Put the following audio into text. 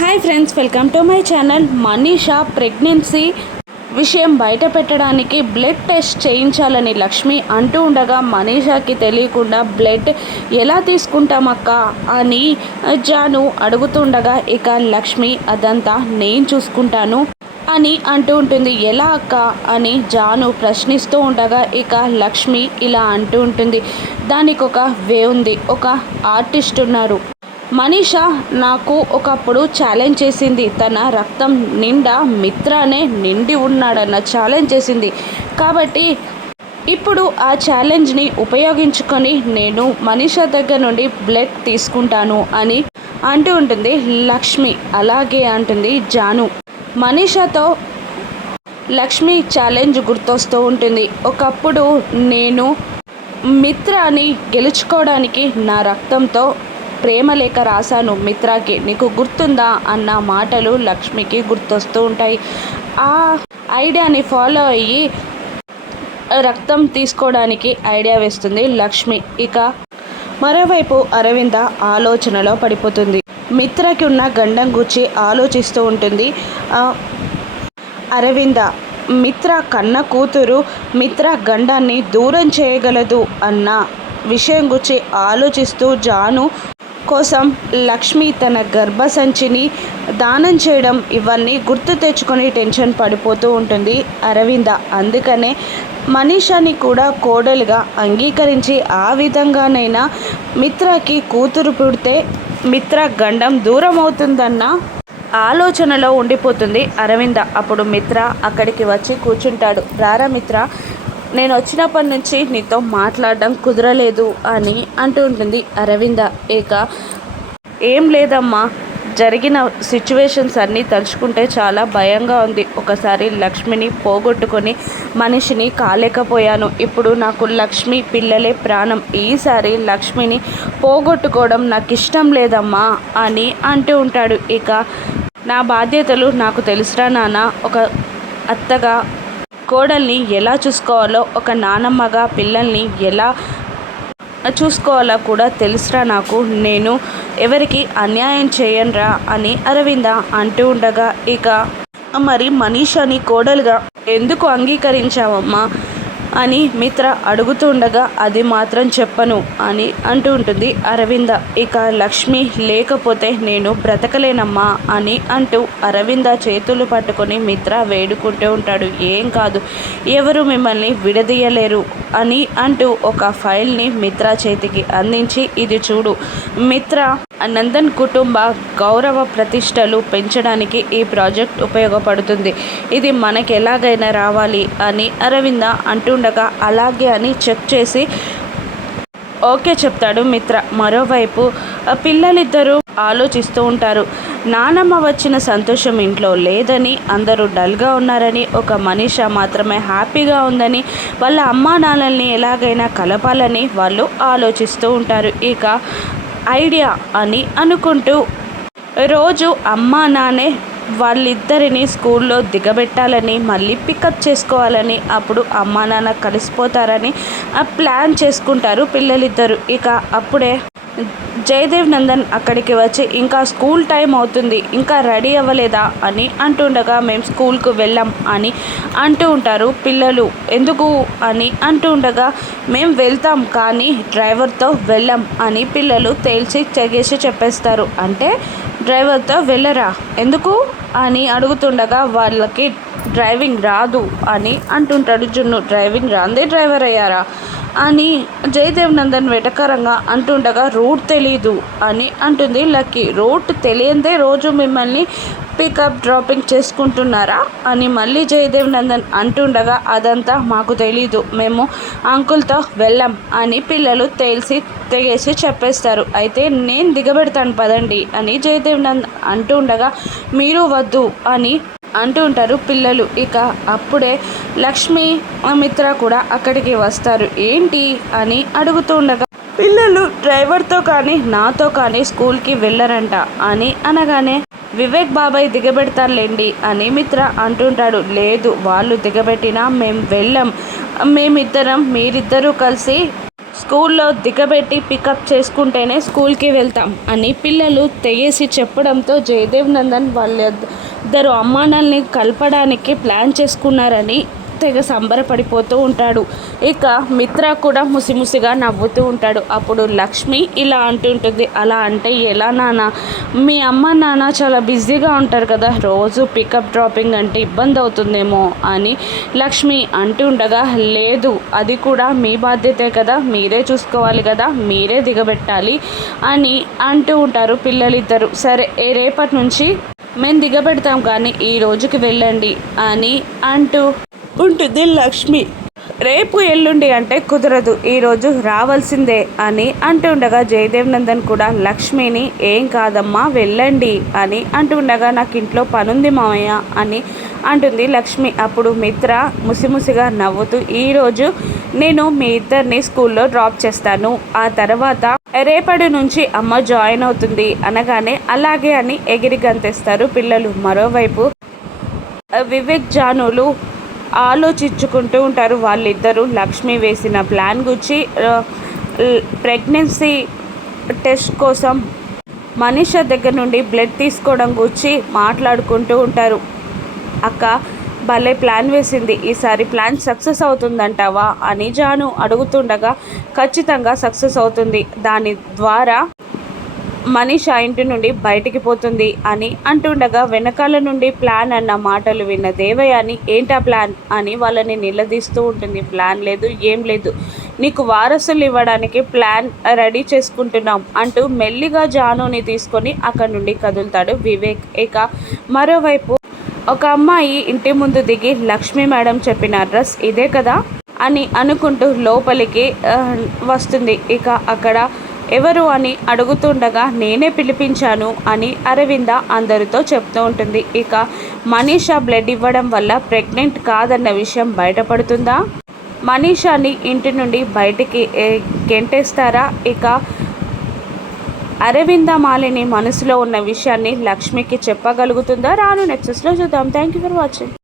Hi friends, welcome to my channel. Manisha pregnancy విషయం బయట పెట్టడానికి బ్లడ్ టెస్ట్ చేయించాలని లక్ష్మి అంటూ ఉండగా మనీషాకి తెలియకుండా బ్లడ్ ఎలా తీసుకుంటామక్క అని జాను అడుగుతుండగా ఇక లక్ష్మి అదంతా నేను చూసుకుంటాను అని అంటూ ఉంటుంది. ఎలా అక్క అని జాను ప్రశ్నిస్తూ ఉండగా ఇక లక్ష్మి ఇలా అంటూ ఉంటుంది. దానికి ఒక వే ఉంది, ఒక ఆర్టిస్ట్ ఉన్నారు. మనీషా నాకు ఒకప్పుడు ఛాలెంజ్ చేసింది. తన రక్తం నిండా మిత్రానే నిండి ఉన్నాడన్న ఛాలెంజ్ చేసింది. కాబట్టి ఇప్పుడు ఆ ఛాలెంజ్ని ఉపయోగించుకొని నేను మనీషా దగ్గర నుండి బ్లడ్ తీసుకుంటాను అని అంటూ ఉంటుంది లక్ష్మి. అలాగే అంటుంది జాను. మనీషాతో లక్ష్మి ఛాలెంజ్ గుర్తొస్తూ ఉంటుంది. ఒకప్పుడు నేను మిత్రాని గెలుచుకోవడానికి నా రక్తంతో ప్రేమ లేఖ రాశాను మిత్రాకి, నీకు గుర్తుందా అన్న మాటలు లక్ష్మికి గుర్తొస్తూ ఉంటాయి. ఆ ఐడియాని ఫాలో అయ్యి రక్తం తీసుకోవడానికి ఐడియా వేస్తుంది లక్ష్మి. ఇక మరోవైపు అరవింద ఆలోచనలో పడిపోతుంది. మిత్రకి ఉన్న గండం గురించి ఆలోచిస్తూ ఉంటుంది. అరవింద మిత్ర కన్న కూతురు మిత్ర గండాన్ని దూరం చేయగలదు అన్న విషయం గురించి ఆలోచిస్తూ జాను కోసం లక్ష్మి తన గర్భసంచిని దానం చేయడం ఇవన్నీ గుర్తు తెచ్చుకొని టెన్షన్ పడిపోతూ ఉంటుంది అరవింద. అందుకనే మనీషాని కూడా కోడలుగా అంగీకరించి ఆ విధంగానైనా మిత్రకి కూతురు పుడితే మిత్ర గండం దూరం అవుతుందన్న ఆలోచనలో ఉండిపోతుంది అరవింద. అప్పుడు మిత్ర అక్కడికి వచ్చి కూర్చుంటాడు. రారా మిత్ర, నేను వచ్చినప్పటి నుంచి నీతో మాట్లాడడం కుదరలేదు అని అంటూ ఉంటుంది అరవింద. ఇక ఏం లేదమ్మా, జరిగిన సిచ్యువేషన్స్ అన్నీ తలుచుకుంటే చాలా భయంగా ఉంది. ఒకసారి లక్ష్మిని పోగొట్టుకొని మనిషిని కాలేకపోయాను. ఇప్పుడు నాకు లక్ష్మి పిల్లలే ప్రాణం. ఈసారి లక్ష్మిని పోగొట్టుకోవడం నాకు ఇష్టం లేదమ్మా అని అంటూ ఉంటాడు. ఇక నా బాధ్యతలు నాకు తెలుసురా నాన్న. ఒక అత్తగా కోడల్ని ఎలా చూసుకోవాలో, ఒక నానమ్మగా పిల్లల్ని ఎలా చూసుకోవాలో కూడా తెలుసురా నాకు. నేను ఎవరికి అన్యాయం చేయనురా అని అరవింద అంటూ ఉండగా ఇక మరి మనీషాని కోడలుగా ఎందుకు అంగీకరించావమ్మా అని మిత్ర అడుగుతుండగా అది మాత్రం చెప్పను అని అంటూ ఉంటుంది అరవింద. ఇక లక్ష్మి లేకపోతే నేను బ్రతకలేనమ్మా అని అంటూ అరవింద చేతులు పట్టుకొని మిత్ర వేడుకుంటూ ఉంటాడు. ఏం కాదు, ఎవరు మిమ్మల్ని విడదీయలేరు అని అంటూ ఒక ఫైల్ని మిత్ర చేతికి అందించి, ఇది చూడు మిత్ర, నందన్ కుటుంబ గౌరవ ప్రతిష్టలు పెంచడానికి ఈ ప్రాజెక్ట్ ఉపయోగపడుతుంది. ఇది మనకి ఎలాగైనా రావాలి అని అరవింద అంటుండగా అలాగే అని చెక్ చేసి ఓకే చెప్తాడు మిత్ర. మరోవైపు పిల్లలిద్దరూ ఆలోచిస్తూ ఉంటారు. నానమ్మ వచ్చిన సంతోషం ఇంట్లో లేదని, అందరూ డల్గా ఉన్నారని, ఒక మనీషా మాత్రమే హ్యాపీగా ఉందని, వాళ్ళ అమ్మా నాన్నల్ని ఎలాగైనా కలపాలని వాళ్ళు ఆలోచిస్తూ ఉంటారు. ఇక ఐడియా అని అనుకుంటూ రోజు అమ్మా నాన్నే వాళ్ళిద్దరిని స్కూల్లో దిగబెట్టాలని, మళ్ళీ పికప్ చేసుకోవాలని, అప్పుడు అమ్మా నాన్న కలిసిపోతారని ప్లాన్ చేసుకుంటారు పిల్లలిద్దరు. ఇక అప్పుడే జయదేవ్ నందన్ అక్కడికి వచ్చి ఇంకా స్కూల్ టైం అవుతుంది, ఇంకా రెడీ అవ్వలేదా అని అంటుండగా మేము స్కూల్కు వెళ్ళాం అని అంటూ ఉంటారు పిల్లలు. ఎందుకు అని అంటూ ఉండగా మేము వెళ్తాం కానీ డ్రైవర్తో వెళ్ళాం అని పిల్లలు తేల్చి తెగేసి చెప్పేస్తారు. అంటే డ్రైవర్తో వెళ్ళరా ఎందుకు అని అడుగుతుండగా వాళ్ళకి డ్రైవింగ్ రాదు అని అంటుంటాడు జున్ను. డ్రైవింగ్ రాందే డ్రైవర్ అయ్యారా అని జయదేవ్ నందన్ వెటకారంగా అంటుండగా రూట్ తెలీదు అని అంటుంది లక్కీ. రూట్ తెలియందే రోజు మిమ్మల్ని పికప్ డ్రాపింగ్ చేసుకుంటున్నారా అని మళ్ళీ జయదేవ్ నందన్ అంటుండగా అదంతా మాకు తెలీదు, మేము అంకుల్తో వెళ్ళాం అని పిల్లలు తెగేసి చెప్పేస్తారు. అయితే నేను దిగబెడతాను పదండి అని జయదేవ్ నందన్ అంటుండగా మీరు వద్దు అని అంటూ ఉంటారు పిల్లలు. ఇక అప్పుడే లక్ష్మి మిత్ర కూడా అక్కడికి వస్తారు. ఏంటి అని అడుగుతూ ఉండగా పిల్లలు డ్రైవర్తో కానీ నాతో కానీ స్కూల్కి వెళ్ళరంట అని అనగానే వివేక్ బాబాయ్ దిగబెడతారులేండి అని మిత్ర అంటుంటాడు. లేదు, వాళ్ళు దిగబెట్టినా మేము వెళ్ళాం, మీరిద్దరూ కలిసి స్కూల్లో దిగబెట్టి పికప్ చేసుకుంటేనే స్కూల్కి వెళ్తాం అని పిల్లలు తెగేసి చెప్పడంతో జయదేవ్ నందన్ వాళ్ళిద్దరు అమ్మానాల్ని కలపడానికి ప్లాన్ చేసుకున్నారని తెగ సంబరపడిపోతూ ఉంటాడు. ఇక మిత్ర కూడా ముసిముసిగా నవ్వుతూ ఉంటాడు. అప్పుడు లక్ష్మి ఇలా అంటుంటుంది, అలా అంటే ఎలా నాన్న, మీ అమ్మ నాన్న చాలా బిజీగా ఉంటారు కదా, రోజు పికప్ డ్రాపింగ్ అంటే ఇబ్బంది అవుతుందేమో అని లక్ష్మి అంటూ ఉండగా, లేదు అది కూడా మీ బాధ్యతే కదా, మీరే చూసుకోవాలి కదా, మీరే దిగబెట్టాలి అని అంటూ ఉంటారు పిల్లలిద్దరూ. సరే రేపటి నుంచి మేము దిగబెడతాం కానీ ఈ రోజుకి వెళ్ళండి అని అంటూ ఉంటుంది లక్ష్మి. రేపు ఎల్లుండి అంటే కుదరదు, ఈరోజు రావాల్సిందే అని అంటుండగా జయదేవ్ నందన్ కూడా లక్ష్మిని ఏం కాదమ్మా వెళ్ళండి అని అంటుండగా నాకు ఇంట్లో పనుంది మామయ్య అని అంటుంది లక్ష్మి. అప్పుడు మిత్ర ముసిముసిగా నవ్వుతూ, ఈరోజు నేను మీ ఇద్దరిని స్కూల్లో డ్రాప్ చేస్తాను, ఆ తర్వాత రేపటి నుంచి అమ్మ జాయిన్ అవుతుంది అనగానే అలాగే అని ఎగిరి గంతేస్తారు పిల్లలు. మరోవైపు వివేక్ జానులు ఆలోచించుకుంటూ ఉంటారు వాళ్ళిద్దరూ లక్ష్మి వేసిన ప్లాన్ గురించి. ప్రెగ్నెన్సీ టెస్ట్ కోసం మనీషా దగ్గర నుండి బ్లడ్ తీసుకోవడం గురించి మాట్లాడుకుంటూ ఉంటారు. అక్క భలే ప్లాన్ వేసింది, ఈసారి ప్లాన్ సక్సెస్ అవుతుందంటావా అని జాను అడుగుతుండగా, ఖచ్చితంగా సక్సెస్ అవుతుంది, దాని ద్వారా మనీషా ఇంటి నుండి బయటికి పోతుంది అని అంటుండగా వెనకాల నుండి ప్లాన్ అన్న మాటలు విన్న దేవయాని ఏంటా ప్లాన్ అని వాళ్ళని నిలదీస్తూ ఉంటుంది. ప్లాన్ లేదు ఏం లేదు, నీకు వారసులు ఇవ్వడానికి ప్లాన్ రెడీ చేసుకుంటున్నాం అంటూ మెల్లిగా జానుని తీసుకొని అక్కడి నుండి కదులుతాడు వివేక్. ఇక మరోవైపు ఒక అమ్మాయి ఇంటి ముందు దిగి, లక్ష్మీ మేడం చెప్పిన అడ్రస్ ఇదే కదా అని అనుకుంటూ లోపలికి వస్తుంది. ఇక అక్కడ ఎవరు అని అడుగుతుండగా నేనే పిలిపించాను అని అరవింద అందరితో చెప్తూ ఉంటుంది. ఇక మనీషా బ్లడ్ ఇవ్వడం వల్ల ప్రెగ్నెంట్ కాదన్న విషయం బయటపడుతుందా, మనీషాని ఇంటి నుండి బయటికి గెంటేస్తారా, ఇక అరవింద మాలిని మనసులో ఉన్న విషయాన్ని లక్ష్మికి చెప్పగలుగుతుందా, రాను నెక్సెస్లో చూద్దాం. Thank you for watching.